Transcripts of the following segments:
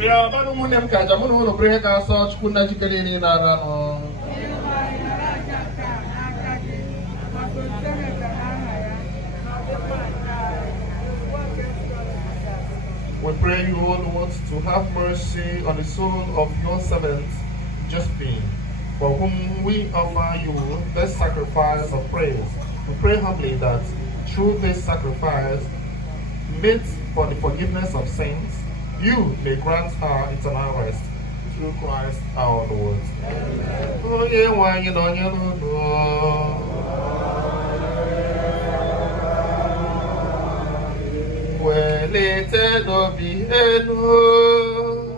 Ya, baru munem kaca, munu pray ka so chukuna chikelini na rano. We pray you, O Lord, to have mercy on the soul of your servant Josephine, for whom we offer you this sacrifice of praise. We pray humbly that through this sacrifice, made for the forgiveness of sins, you may grant her eternal rest through Christ our Lord. Welete dobi enu.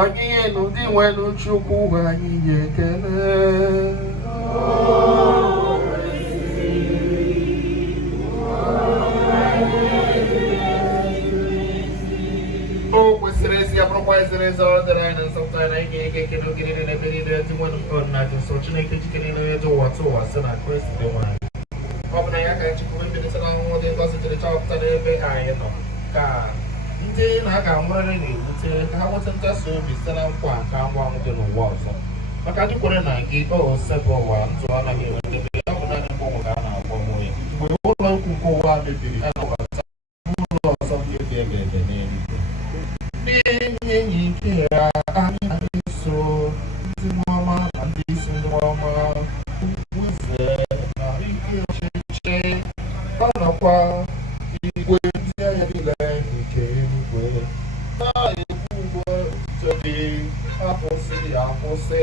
Anyị enu dị nwenu Chukwu anyị ekele. O kwesịrị ezi abụrụkwa ezere eze ọ dịrị anyị na nsọpụta na anyị ga-ege ekele ogiri na ebere ide dị nwenu nke ọdịnala nsọ Chineke jikere na onye dị ụwa tụ ụwa sị na Kraịst dị nwanyị. Ọ bụ na ya ka Chukwu mbilite na ọnwụ dị ngọzi jiri chọpụta n'ebe anyị nọ ka ndị na-aga nwere na-ebute ka ha nweta nkasi obi site na nkwa nke anwụ dị n'ụwa ọzọ. Maka ndị kwere na gị o sebe ụwa ndụ anaghị enwe ndebe ya bụ naanị mgbanwe ka a na-agba mmụọ ya. Mgbe ụlọ ukwu nke ụwa mebiri a nabata ụlọ ọzọ bụ ebe ebe ebe n'eluigwe. Ndị enyi nke ya anyị na-eso ndị ọma na ndị isi ndị ọma weze na ike ọchịchị ọ nọkwa igwe ndị agha niile nke eluigwe na-ekwu ugbo jadi akwụsị